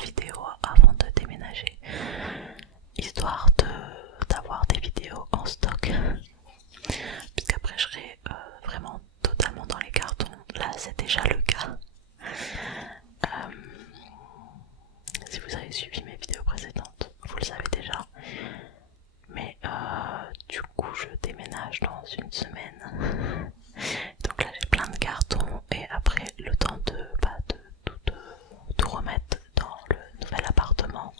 vidéos avant de déménager, histoire d'avoir des vidéos en stock, puisqu'après je serai vraiment totalement dans les cartons. Là c'est déjà le cas. Si vous avez suivi mes vidéos précédentes, vous le savez déjà. Mais du coup je déménage dans une semaine. Donc là j'ai plein de cartons et après le temps de tout remettre dans le nouvel appartement,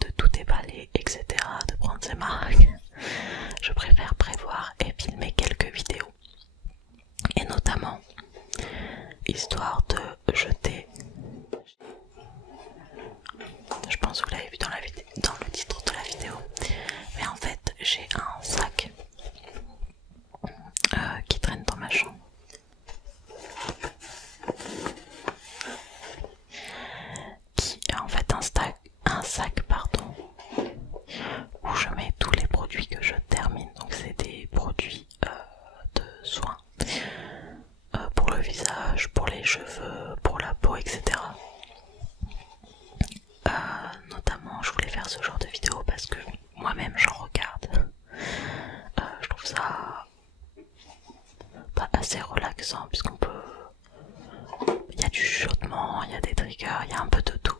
de tout déballer, etc., de prendre ses marques, je préfère prévoir et filmer quelques vidéos. Et notamment, histoire de jeter, je pense que vous l'avez vu dans le titre de la vidéo, mais en fait j'ai un sac qui traîne dans ma chambre. Qui est en fait un sac où je mets tous les produits que je termine. Donc c'est des produits de soins pour le visage, pour les cheveux, pour la peau, etc. Notamment je voulais faire ce genre de vidéo parce que moi-même j'en regarde. Je trouve ça pas assez relaxant puisqu'on peut... Il y a du chuchotement, il y a des triggers, il y a un peu de tout.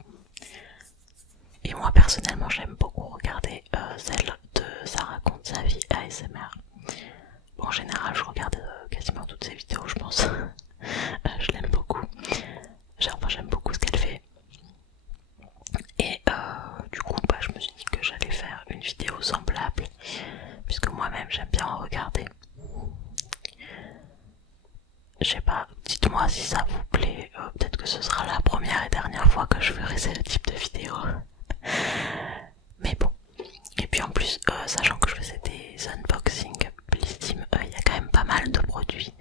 Et moi personnellement j'aime beaucoup regarder celle de Ça raconte sa vie ASMR. Bon, en général je regarde quasiment toutes ses vidéos je pense. Je l'aime beaucoup. J'aime beaucoup ce qu'elle fait. Et du coup je me suis dit que j'allais faire une vidéo semblable puisque moi-même j'aime bien en regarder. Je sais pas, dites-moi si ça vous plaît, peut-être que ce sera la première et dernière fois que je ferai ce type de vidéo. Mais bon, et puis en plus, sachant que je faisais des unboxings Blissim, il y a quand même pas mal de produits,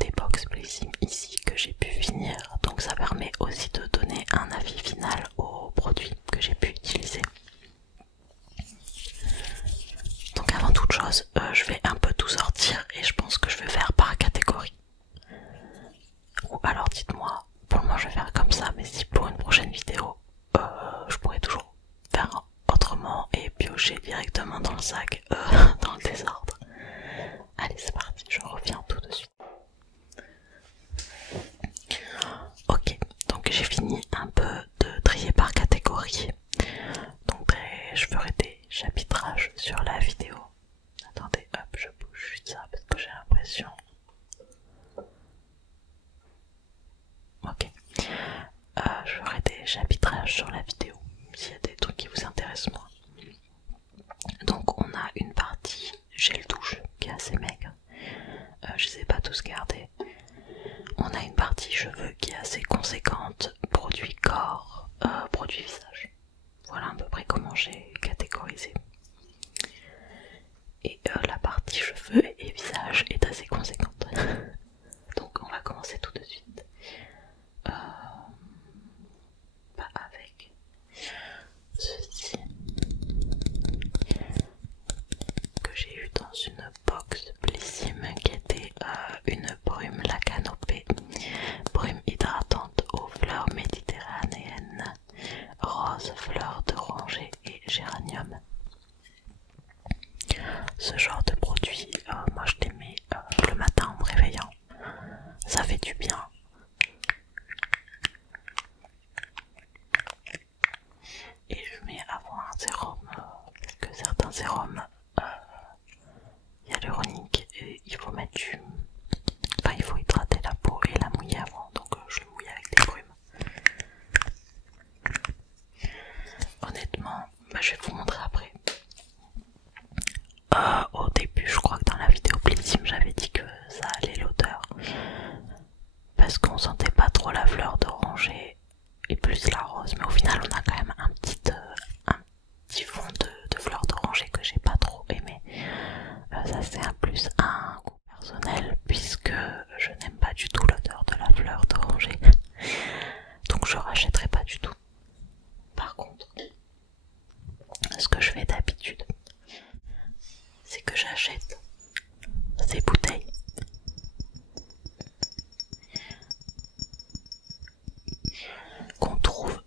des box Blissim ici que j'ai pu finir, donc ça permet aussi de donner un avis final aux produits que j'ai pu utiliser. Donc avant toute chose, je vais un peu tout sortir et je pense que je vais faire par catégorie. Ou alors dites-moi, pour le moment je vais faire comme ça, mais si pour une prochaine vidéo, je pourrais toujours faire autrement et piocher directement dans le sac, dans le désordre. Allez c'est parti, je reviens tout de suite. Ok, donc j'ai fini un peu de trier par catégorie. Donc je ferai des chapitrages sur la vidéo. Attendez, hop, je bouge juste ça parce que j'ai l'impression... Ok. Je ferai des chapitrages sur la vidéo s'il y a des trucs qui vous intéressent moins. Donc on a une partie gel douche qui est assez maigre. Je les ai pas tous gardés. On a une partie cheveux qui est assez conséquente. Produits corps, produits visage. Voilà à peu près comment j'ai catégorisé. Et la partie cheveux et visage est assez conséquente. Donc on va commencer tout de suite. Avec ceci que j'ai eu dans une box Blissim qui était une brume La Canopée, brume hydratante aux fleurs méditerranéennes, rose, fleurs d'oranger et géranium. Ce genre de produit, moi je les mets le matin en me réveillant, ça fait du bien. Et je mets avant un sérum, parce que certains sérums, il y a l'uronique et il faut mettre du... Enfin il faut hydrater la peau et la mouiller avant, donc je le mouille avec des brumes. Honnêtement, je vais vous montrer après. Au début je crois que dans la vidéo Blissim j'avais dit que ça allait l'odeur, parce qu'on sentait pas trop la fleur d'oranger et plus la rose, mais au final on a quand même un petit fond de fleurs d'oranger que j'ai pas trop aimé. Ça c'est un plus un goût personnel puisque je n'aime pas du tout l'odeur de la fleur d'oranger, donc je rachèterai pas du tout. Par contre, ce que je fais d'habitude, c'est que j'achète ces bouteilles qu'on trouve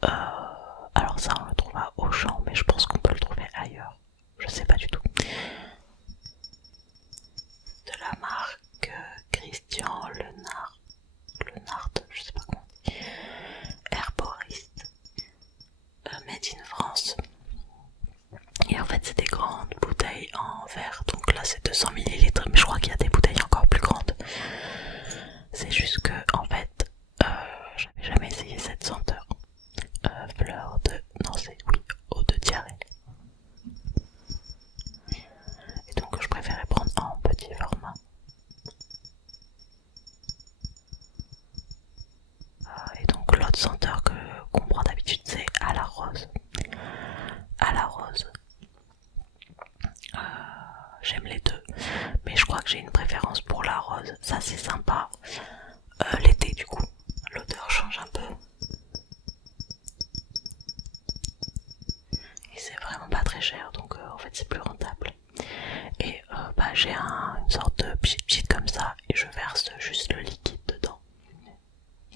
que j'ai une préférence pour la rose, ça c'est sympa. L'été du coup, l'odeur change un peu. Et c'est vraiment pas très cher, donc en fait c'est plus rentable. Et j'ai une sorte de pchit comme ça et je verse juste le liquide dedans.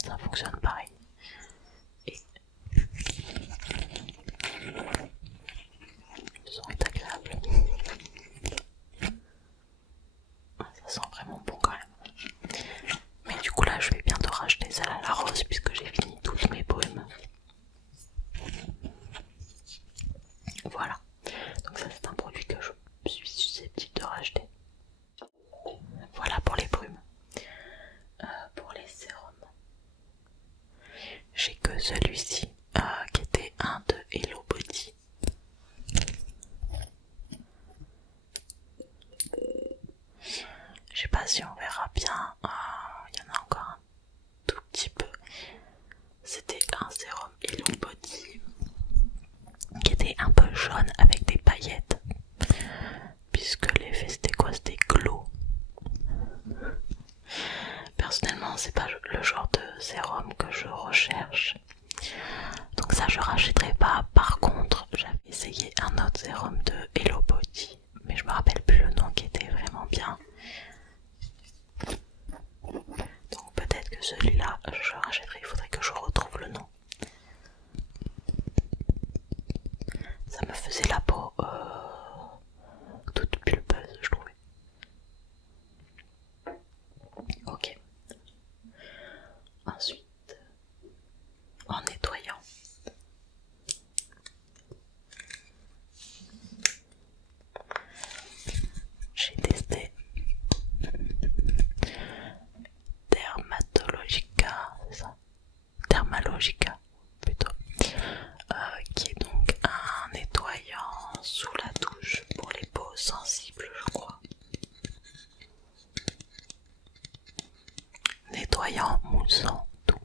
Ça fonctionne pareil. Et le son est agréable. Ça sent vraiment bon quand même. Mais du coup là je vais bientôt racheter celle à la rose puisque j'ai fini toutes mes brumes. Voilà. Donc ça c'est un produit que je suis susceptible de racheter. Voilà pour les brumes. Pour les sérums, j'ai que celui-ci qui était un de Hello Body. Je sais pas si on verra bien, il y en a encore un tout petit peu. C'était un sérum Hello Body qui était un peu jaune avec des paillettes, puisque l'effet c'était quoi? C'était glow. Personnellement c'est pas le genre de sérum que je recherche, donc ça je rachèterai pas. Par contre j'avais essayé un autre sérum de Hello Body, mais je me rappelle plus le nom, qui était vraiment bien. Donc peut-être que celui-là je rachèterai, il faudrait que je retrouve le nom. Ça me faisait la peau toute pulpeuse, je trouvais. Ok. Ensuite, en nettoyant, j'ai testé Dermatologica, c'est ça? Dermalogica plutôt, qui est donc un nettoyant sous la douche pour les peaux sensibles, je crois. Nettoyant moussant doux.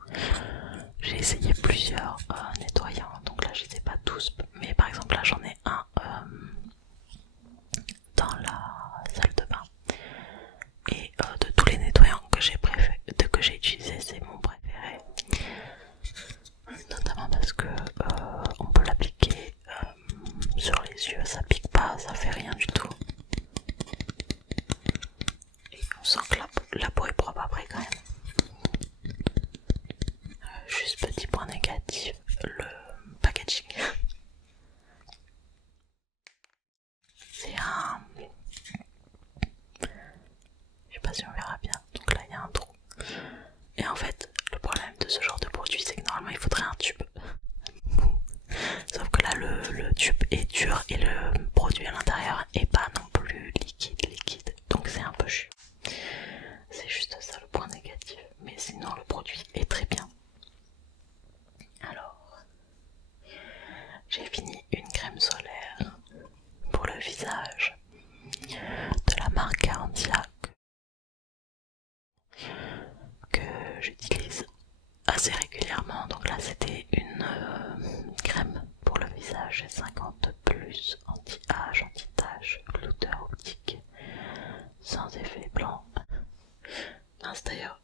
J'ai essayé plusieurs nettoyants, donc là je les ai pas tous, mais par exemple là j'en ai un dans la salle de bain. Et de tous les nettoyants que j'ai utilisés, c'est mon préféré. Notamment parce que on peut l'appliquer sur les yeux, ça pique pas, ça fait rien du tout. Et on sent que la peau est propre après quand même. Juste petit point négatif, le packaging. C'est un... Je sais pas si on verra bien, donc là il y a un trou. Et en fait, le problème de ce genre de produit, c'est que normalement il faudrait un tube. Sauf que là le tube est dur et le produit à l'intérieur est pas non plus liquide. Donc c'est un peu chiant. C'est juste ça le point négatif. Mais sinon le produit est très bien. Alors, j'ai fini une crème solaire pour le visage de la marque Garantia que j'utilise assez régulièrement. Donc là c'était une crème pour le visage 50+, anti-âge, anti-tache, clouteur optique, sans effet blanc. Mince d'ailleurs,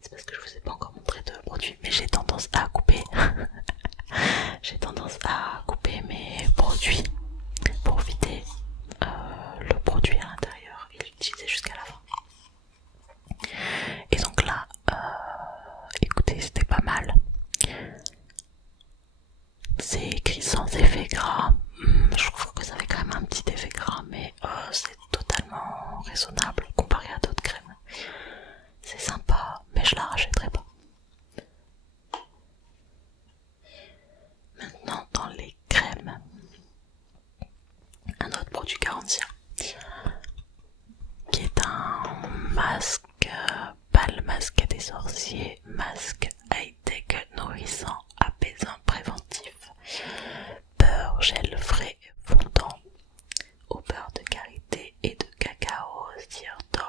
c'est parce que je vous ai pas encore montré de produit, mais j'ai tendance à couper j'ai tendance à couper mes produits pour vider le produit à l'intérieur et l'utiliser jusqu'à la fin. Et donc là, écoutez, c'était pas mal. C'est écrit sans effet gras. Je trouve que ça fait quand même un petit effet gras, mais c'est totalement raisonnable comparé à d'autres crèmes. C'est sympa, mais je la rachèterai pas. Maintenant, dans les crèmes, un autre produit Garantia qui est un masque, pas le masque des sorciers, masque high-tech nourrissant, apaisant, préventif, beurre, gel frais fondant au beurre de karité et de cacao, cire d'orge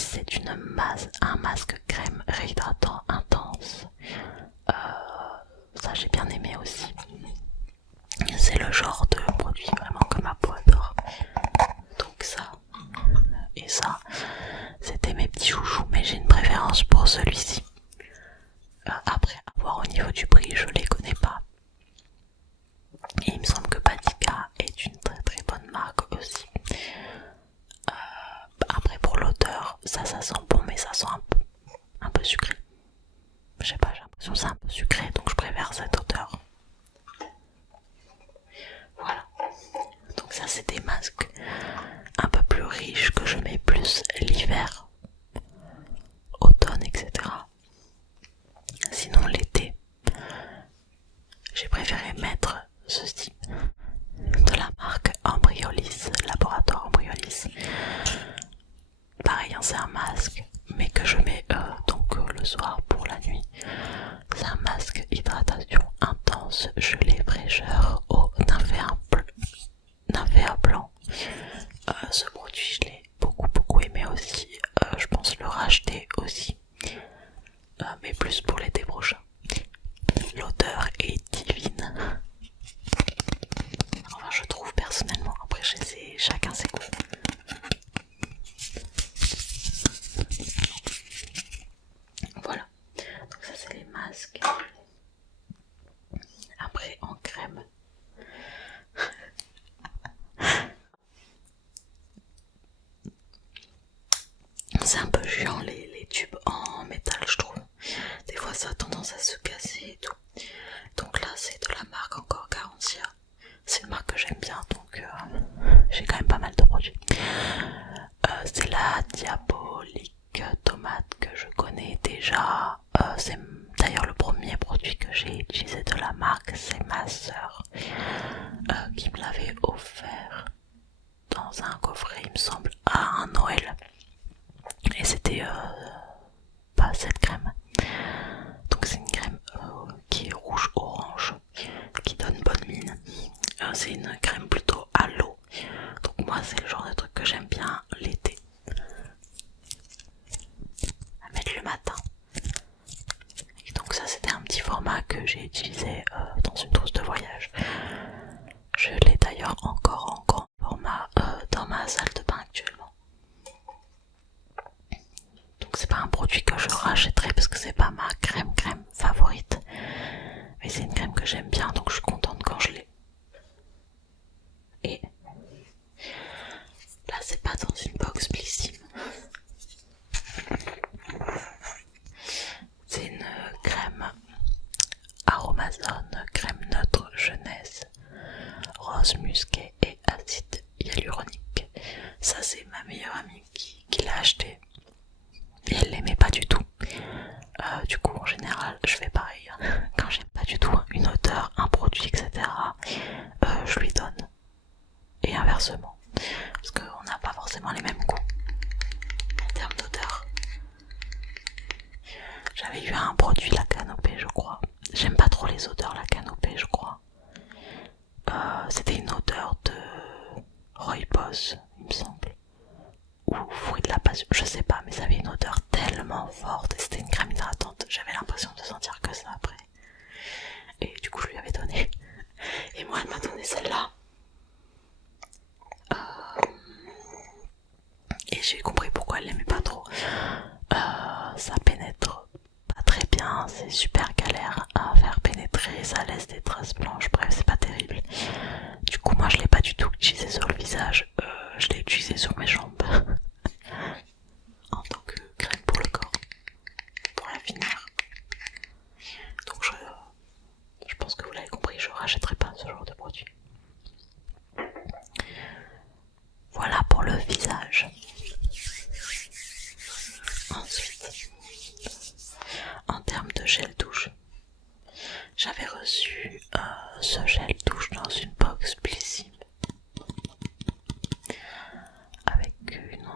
si c'est un masque crème réhydratant intense. Ça j'ai bien aimé aussi. C'est le genre de produit vraiment que ma peau adore. Donc ça et ça, c'était mes petits chouchous, mais j'ai une préférence pour celui-ci. Après, à voir au niveau du prix, je les connais pas. Et il me semble que Patika est une très très bonne marque aussi. Après pour l'odeur, ça sent bon, mais ça sent un peu sucré. Je sais pas, j'ai l'impression que c'est un peu sucré, donc je préfère cette odeur. Voilà. Donc ça c'est des masques un peu plus riches que je mets plus l'hiver, automne, etc. Sinon l'été, j'ai préféré mettre ceci de la marque Embryolisse, laboratoire Embryolisse. Pareil, hein, c'est un masque, mais que je mets le soir pour la nuit. C'est un masque hydratation intense, gelée, fraîcheur au nymphéa blanc. Ce produit, je l'ai beaucoup aimé aussi. Je pense le racheter aussi, mais plus pour l'été prochain. L'odeur est divine. Enfin, je trouve personnellement. Après, chacun ses goûts. Voilà. Donc ça, c'est les masques. Après, en crème. C'est un peu chiant les tubes en métal, je trouve. Des fois, ça a tendance à se casser et tout. Donc là, c'est de la marque encore Garantia. C'est une marque que j'aime bien, donc j'ai quand même pas mal de produits. C'est la Diabolique tomate que je connais déjà. C'est d'ailleurs le premier produit que j'ai utilisé de la marque. C'est ma soeur qui me l'avait offert dans un coffret, il me semble, à un Noël. Et c'était pas cette crème. Donc c'est une crème qui est rouge-orange, qui donne bonne mine. C'est une crème plutôt à l'eau. Donc moi c'est le genre de truc que j'aime bien l'été. À mettre le matin. Et donc ça c'était un petit format que j'ai utilisé dans une trousse de voyage. Je l'ai d'ailleurs encore en grand format dans ma salle de bain actuellement. Donc c'est pas un produit que je rachèterai parce que c'est pas ma crème favorite. Mais c'est une crème que j'aime bien, donc je suis contente quand je l'ai. Et là c'est pas dans une box Blissim. C'est une crème Aromazone, crème neutre jeunesse, rose musqué et acide hyaluronique. Ça c'est ma meilleure amie qui l'a acheté. Et elle l'aimait pas du tout. Du coup en général je fais pareil. Quand j'aime pas du tout une odeur, un produit, etc. Je lui donne. Et inversement. Parce qu'on n'a pas forcément les mêmes goûts en termes d'odeur. J'avais eu un produit, la canopée je crois. J'aime pas trop les odeurs, la canopée je crois. C'était une odeur de rooibos, il me semble. Ou fruit de la passion, je sais pas, mais ça avait une odeur tellement forte et c'était une crème hydratante. J'avais l'impression de sentir que ça après. Et du coup je lui avais donné. Et moi elle m'a donné celle-là. Et j'ai compris pourquoi elle l'aimait pas trop. Ça pénètre pas très bien, c'est super galère à faire pénétrer, ça laisse des traces blanches, bref c'est pas terrible. Du coup moi je l'ai pas du tout utilisé sur le visage, je l'ai utilisé sur mes jambes. En tant que crème pour le corps, pour la finir. Donc je pense que vous l'avez compris, je rachèterai pas ce genre de produit. Voilà pour le visage. Ensuite, en termes de gel douche, j'avais reçu ce gel douche dans une box Blissim avec une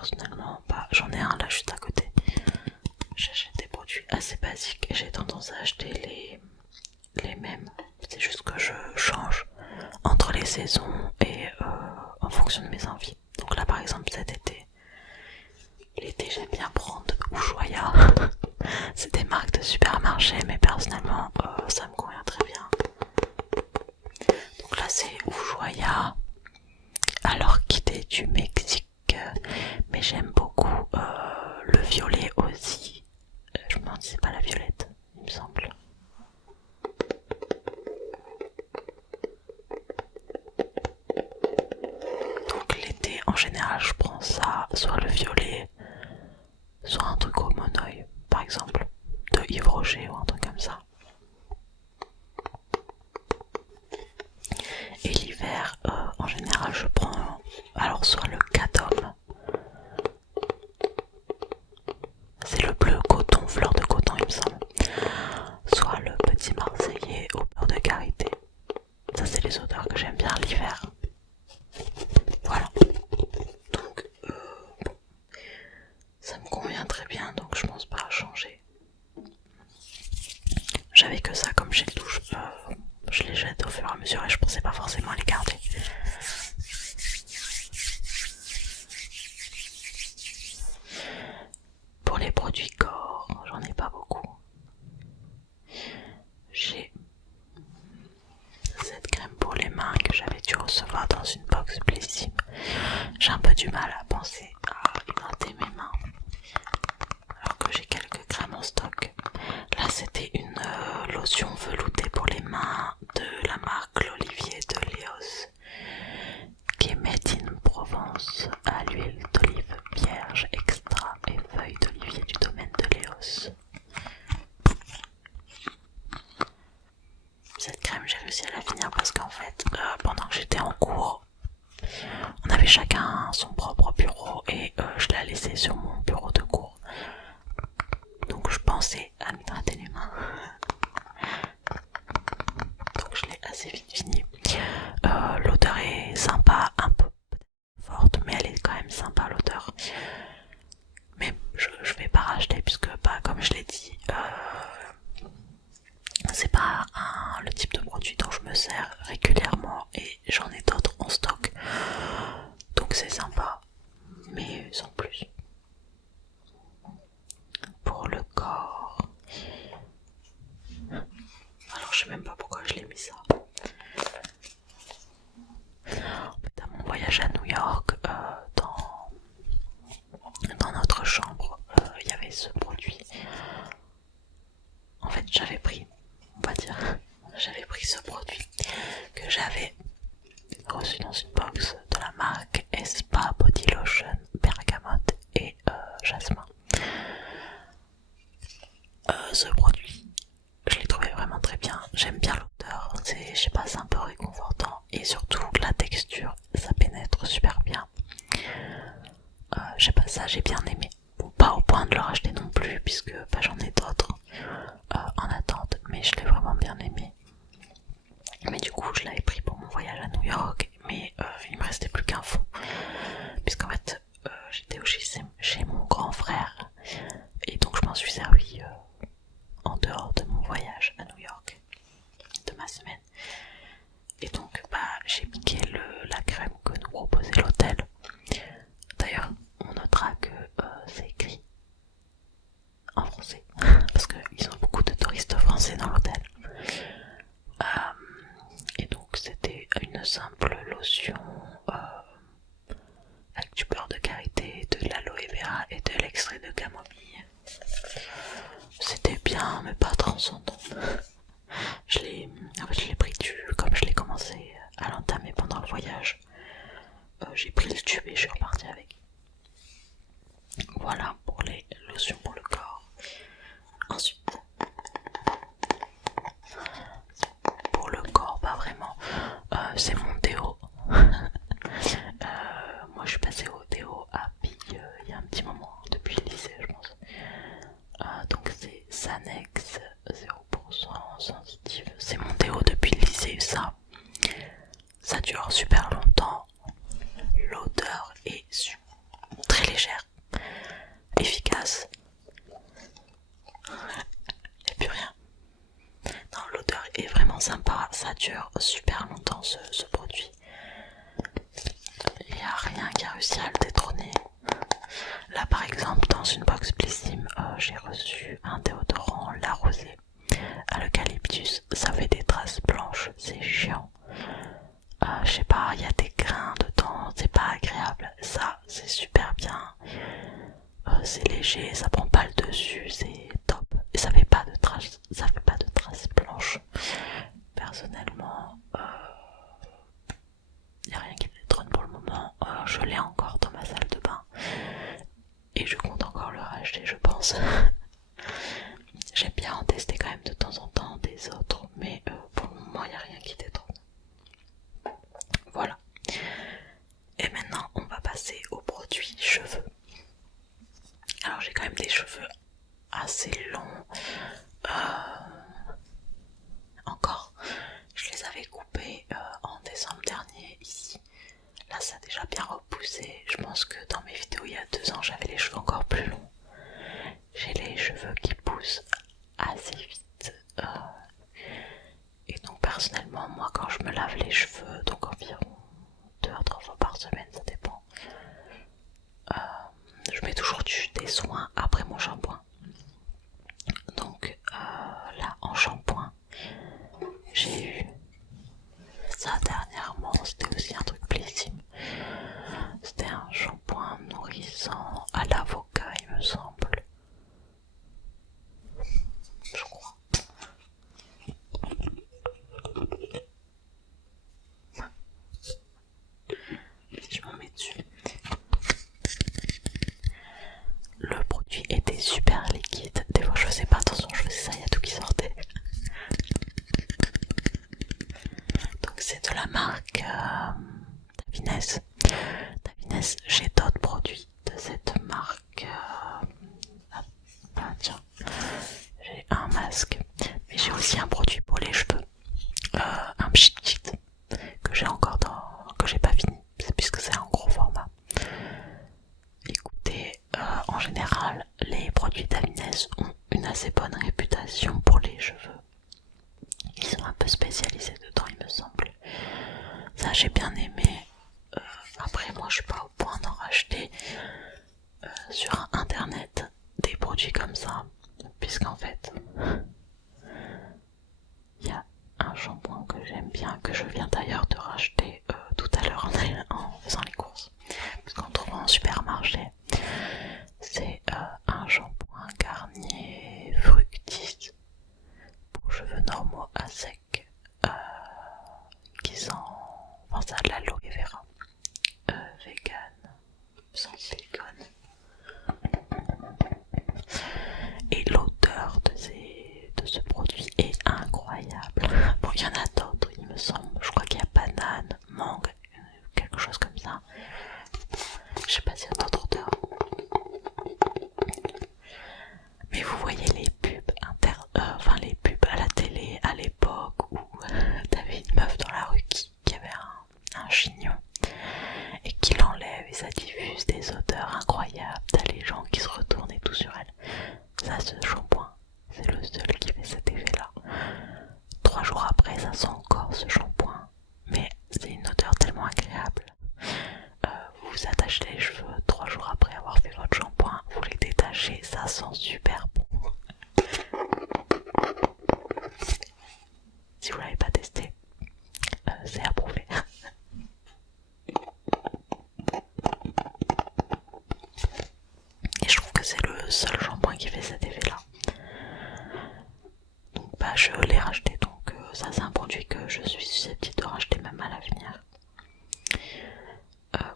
personnellement, j'en ai un là juste à côté. J'achète des produits assez basiques et j'ai tendance à acheter les mêmes. C'est juste que je change entre les saisons et en fonction de mes envies. Donc là par exemple cet été, l'été j'aime bien prendre Ushuaïa. C'est des marques de supermarché mais personnellement ça me convient très bien. Donc là c'est Ushuaïa, alors qu'il est du Mexique, mais j'aime beaucoup le violet aussi. Je me demande si c'est pas la violette, il me semble. Donc l'été en général je prends ça, soit le violet, soit un truc au monoeil par exemple, de Yves Rocher ou un truc comme ça. Et l'hiver en général je prends alors soit le Cadom, c'est le bleu coton, fleur de coton il me semble, soit le petit marseillais au beurre de karité. Ça c'est les odeurs que j'aime bien l'hiver. Voilà. Donc bon, ça me convient très bien, donc je pense pas à changer. J'avais que ça comme gel douche, je les jette au fur et à mesure et je pensais pas forcément à les garder. Pour les produits corps, j'en ai pas beaucoup. J'ai cette crème pour les mains que j'avais dû recevoir dans une box Blissim. J'ai un peu du mal à penser à hydrater mes mains, alors que j'ai quelques crèmes en stock. Là c'était une lotion veloutée pour les mains de la marque L'Olivier de Léos, qui est made in Provence à l'huile d'olive vierge extra et feuilles d'olivier du domaine de Léos. Cette crème j'ai réussi à la finir parce qu'en fait pendant que j'étais en cours, on avait chacun son propre bureau et je l'ai laissé sur mon bureau de cours. Donc je pensais à m'hydrater les mains. Donc je l'ai assez vite fini. L'odeur est sympa, un peu forte, mais elle est quand même sympa l'odeur. Mais je vais pas racheter puisque comme je l'ai dit, c'est pas le type de produit dont je me sers régulièrement et j'en ai d'autres en stock. Donc c'est sympa, mais sans plus. Pour le corps, alors je sais même pas pourquoi je l'ai mis ça. À mon voyage à New York, dans notre chambre, il y avait ce produit. En fait, j'avais pris ce produit que j'avais reçu dans une box de la marque Spa Body Lotion, bergamote et jasmin. Ce produit, je l'ai trouvé vraiment très bien. J'aime bien l'odeur, je sais pas, c'est un peu réconfortant et surtout la texture, ça pénètre super bien. Je sais pas, ça j'ai bien aimé. Bon, pas au point de le racheter non plus puisque j'en ai d'autres en attente, mais je l'ai vraiment bien aimé. Mais du coup je l'avais pris pour mon voyage à New York, mais il me restait plus qu'un fond puisqu'en fait j'étais chez mon grand frère et donc je m'en suis servi en dehors de mon voyage à New York, de ma semaine. Et donc j'ai piqué la crème que nous proposait l'hôtel. D'ailleurs on notera que c'est écrit en français parce qu'ils ont beaucoup de touristes français dans l'hôtel. Et donc c'était une simple lotion avec du beurre de karité, de l'aloe vera et de l'extrait de camomille. C'était bien mais pas transcendant. Je l'ai pris comme je l'ai commencé à l'entamer pendant le voyage. J'ai pris le tube et je suis repartie avec. Voilà pour les lotions pour le corps. Ensuite, pour le corps, pas vraiment. C'est mon déo. Moi je suis passée au déo à Pi il y a un petit moment, depuis le lycée je pense. Donc c'est Sanex 0% sensitive. C'est mon déo depuis le lycée, ça dure super longtemps. L'odeur est très légère. efficace. Il n'y a plus rien. Non, l'odeur est vraiment sympa, ça dure super longtemps ce produit. Il n'y a rien qui a réussi à le détrôner. Là par exemple dans une box Blissim, j'ai reçu un déodorant La Rosée à l'eucalyptus, ça fait des traces blanches, c'est chiant. Je sais pas, il y a des grains dedans, c'est pas agréable. Ça c'est super bien, c'est léger, ça prend pas le dessus, c'est top. Et ça fait pas de traces blanches. Personnellement, il n'y a rien qui me détrône pour le moment. Je l'ai encore dans ma salle de bain et je compte encore le racheter, je pense. J'aime bien en tester quand même de temps en temps des autres, mais pour le moment il n'y a rien qui détrône. Voilà. Et maintenant on va passer aux produits cheveux. Alors j'ai quand même des cheveux assez longs. Encore, je les avais coupés en décembre dernier ici. Là ça a déjà bien repoussé. Je pense que dans mes vidéos il y a 2 ans j'avais les cheveux encore plus longs. J'ai les cheveux qui poussent assez vite. Et donc personnellement moi quand je me lave les cheveux, donc environ 2 à 3 fois par semaine, ça dépend, je mets toujours des soins après mon shampoing. Donc là en shampoing j'ai eu ça dernièrement, c'était aussi un truc Blissim. C'était un shampoing nourrissant à l'avocat il me semble, je crois. Je m'en mets dessus. Le produit était super liquide, des fois je faisais pas attention, je faisais ça, il y a tout qui sortait. Donc c'est de la marque Davines. Davines, j'ai d'autres produits de cette marque. Tiens, j'ai un masque, mais j'ai aussi un produit pour les cheveux, un pchit que j'ai encore que j'ai pas fini, puisque c'est un gros format. Écoutez, en général, les produits Davines ont une assez bonne réputation pour les cheveux. Ils sont un peu spécialisés dedans, il me semble. Ça, j'ai bien aimé. Après, moi, je suis pas au point d'en racheter sur internet des produits comme ça, puisqu'en fait, il y a un shampoing que j'aime bien, que je viens d'ailleurs de racheter tout à l'heure en faisant les courses, parce qu'on trouve en supermarché. C'est un shampoing Garnier Fructis pour cheveux normaux à sec, qui sent, enfin ça a de l'aloe vera, vegan, sans silicone. Et l'odeur de ce produit est incroyable. Bon, il y en a d'autres, il me semble. Je crois qu'il y a banane, mangue, quelque chose comme ça. Je sais pas s'il y a d'autres odeurs. Mais vous voyez les pubs les pubs à la télé à l'époque où t'avais une meuf dans la rue qui avait un chignon et qui l'enlève et ça diffuse des odeurs incroyables. T'as les gens qui se retournent et tout sur elle. Ça, ce shampoing, c'est le seul qui fait cet effet-là. 3 jours après, ça sent encore ce shampoing, mais c'est une odeur tellement agréable. Vous vous attachez les cheveux 3 jours après avoir fait votre shampoing, vous les détachez, ça sent super bon. Si vous l'avez pas testé, c'est approuvé. Et je trouve que c'est le seul shampoing qui fait cet effet-là. Donc bah je l'ai racheté, donc ça c'est un produit que je suis susceptible de racheter même à l'avenir.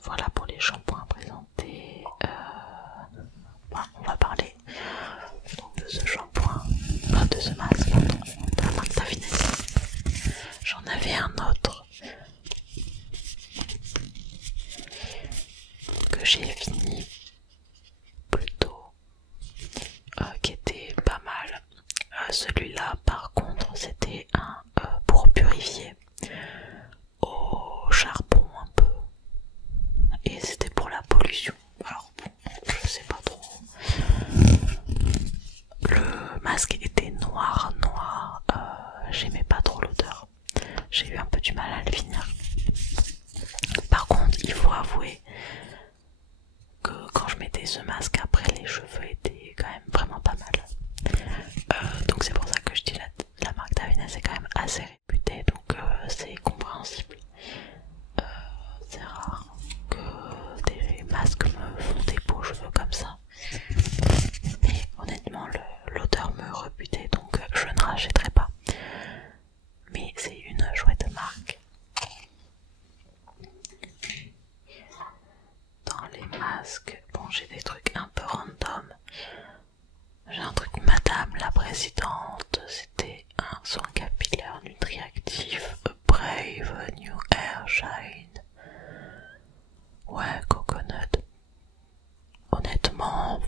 Voilà pour les shampoings présentés. On va parler donc de ce shampoing, de ce masque, pardon, de la marque Davines. J'en avais un autre que j'ai fini plus tôt, qui était masque après les cheveux étaient quand même vraiment pas mal. Donc c'est pour ça que je dis la marque Davines est quand même assez réputée, donc c'est compréhensible. C'est rare que des masques me font des beaux cheveux comme ça. Mais honnêtement l'odeur me rebutait, donc je ne rachèterai pas. Mais c'est une chouette marque. Dans les masques, bon j'ai des trucs un peu random. J'ai un truc Madame la Présidente, c'était un soin capillaire nutriactif Brave New Air Shine. Ouais, coconut. Honnêtement,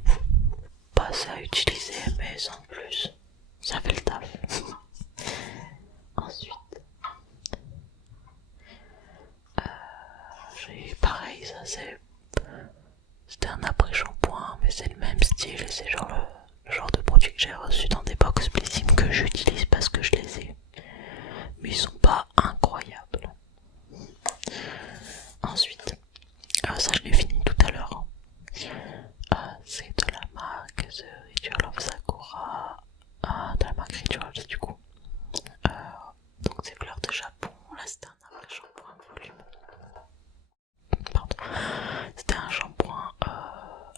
pas ça à utiliser, mais sans plus. Ça fait le taf. Ensuite, j'ai pareil, ça c'était un après-shampoing, mais c'est le même style et c'est genre le genre de produit que j'ai reçu dans des box Blissim que j'utilise parce que je les ai. Mais ils sont pas incroyables. Ensuite, ça je l'ai fini tout à l'heure. C'est de la marque The Ritual of Sakura. De la marque Rituals du coup. Donc c'est couleur de Japon. Là c'était un après shampoing volume. Pardon. C'était un shampoing,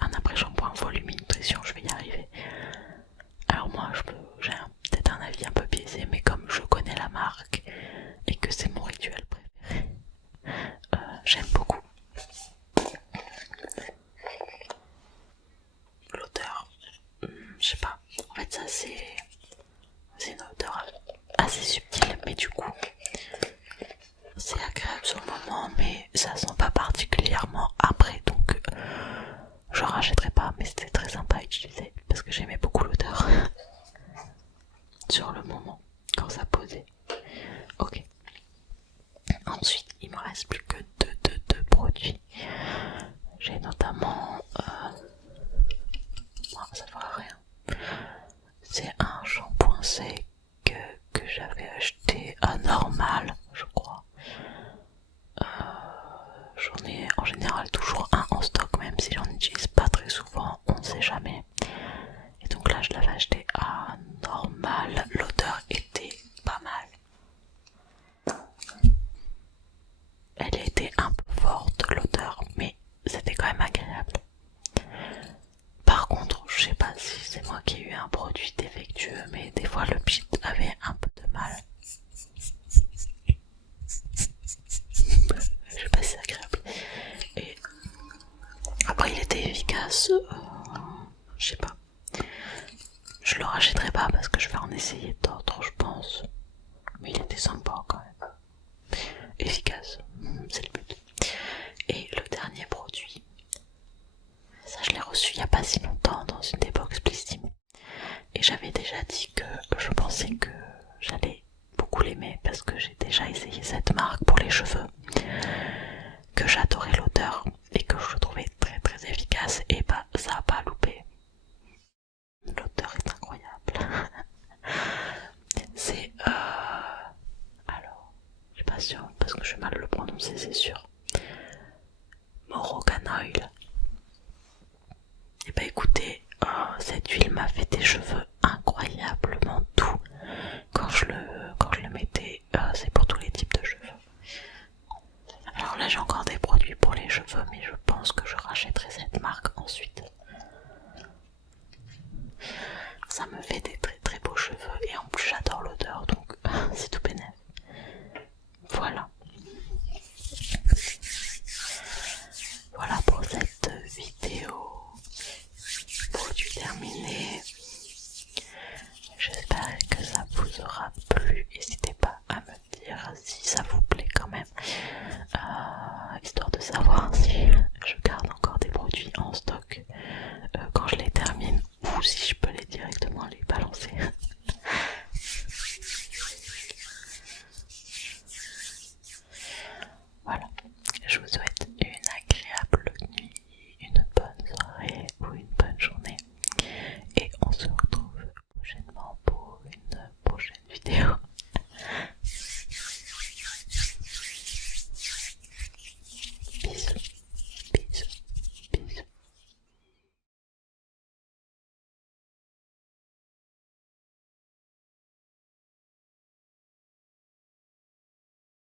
un après shampoing volume nutrition. Je vais y arriver. Alors moi j'ai peut-être un avis un peu biaisé, mais comme je connais la marque et que c'est mon rituel préféré, j'aime beaucoup. L'odeur, je sais pas, en fait ça c'est une odeur assez subtile, mais du coup c'est agréable sur le moment, mais ça sent pas particulièrement après, donc je rachèterai pas, mais c'était très sympa à utiliser parce que j'aimais beaucoup l'odeur sur le moment quand ça posait. Ok. Ensuite, il me reste plus que deux produits. J'ai notamment ça ne fera rien. C'est un shampoing sec que j'avais acheté à Normal, je crois. J'en ai en général toujours un en stock, même si j'en utilise pas très souvent, on ne sait jamais. Et donc là je l'avais acheté à Normal, l'odeur était pas mal. Elle était un peu forte l'odeur, mais c'était quand même agréable. Par contre, je sais pas si c'est moi qui ai eu un produit défectueux, mais des fois le pchit avait un peu de mal. Je sais pas si c'est agréable. Et après il était efficace, je sais pas. Je le rachèterai pas parce que je vais en essayer d'autres, je pense. Mais il était sympa quand même. Efficace, c'est le but. Et le dernier produit, ça je l'ai reçu il y a pas si longtemps dans une des box Blissim. Et j'avais déjà dit que je pensais que j'allais beaucoup l'aimer parce que j'ai déjà essayé cette marque pour les cheveux, que j'adorais l'odeur et que je le trouvais très très efficace, et bah ça a pas loupé. L'odeur est incroyable. C'est alors, je suis pas sûre parce que je vais mal le prononcer, c'est sûr. Moroccan Oil. Et bah écoutez, cette huile m'a fait des cheveux incroyablement doux. Quand je le mettais, c'est pour tous les types de cheveux. Alors là j'ai encore des produits pour les cheveux, mais je pense que je rachèterai cette marque ensuite. Ça me fait des très très beaux cheveux et en plus j'adore l'odeur, donc c'est tout bénef. Voilà. Voilà pour cette vidéo. Produit terminé. J'espère que ça vous aura plu. N'hésitez pas à me dire si ça vous plaît quand même, histoire de savoir si je garde encore des produits en stock quand je les termine, ou si je peux directement les balancer. Voilà, je vous souhaite une agréable nuit, une bonne soirée ou une bonne journée, et on se retrouve prochainement pour une prochaine vidéo.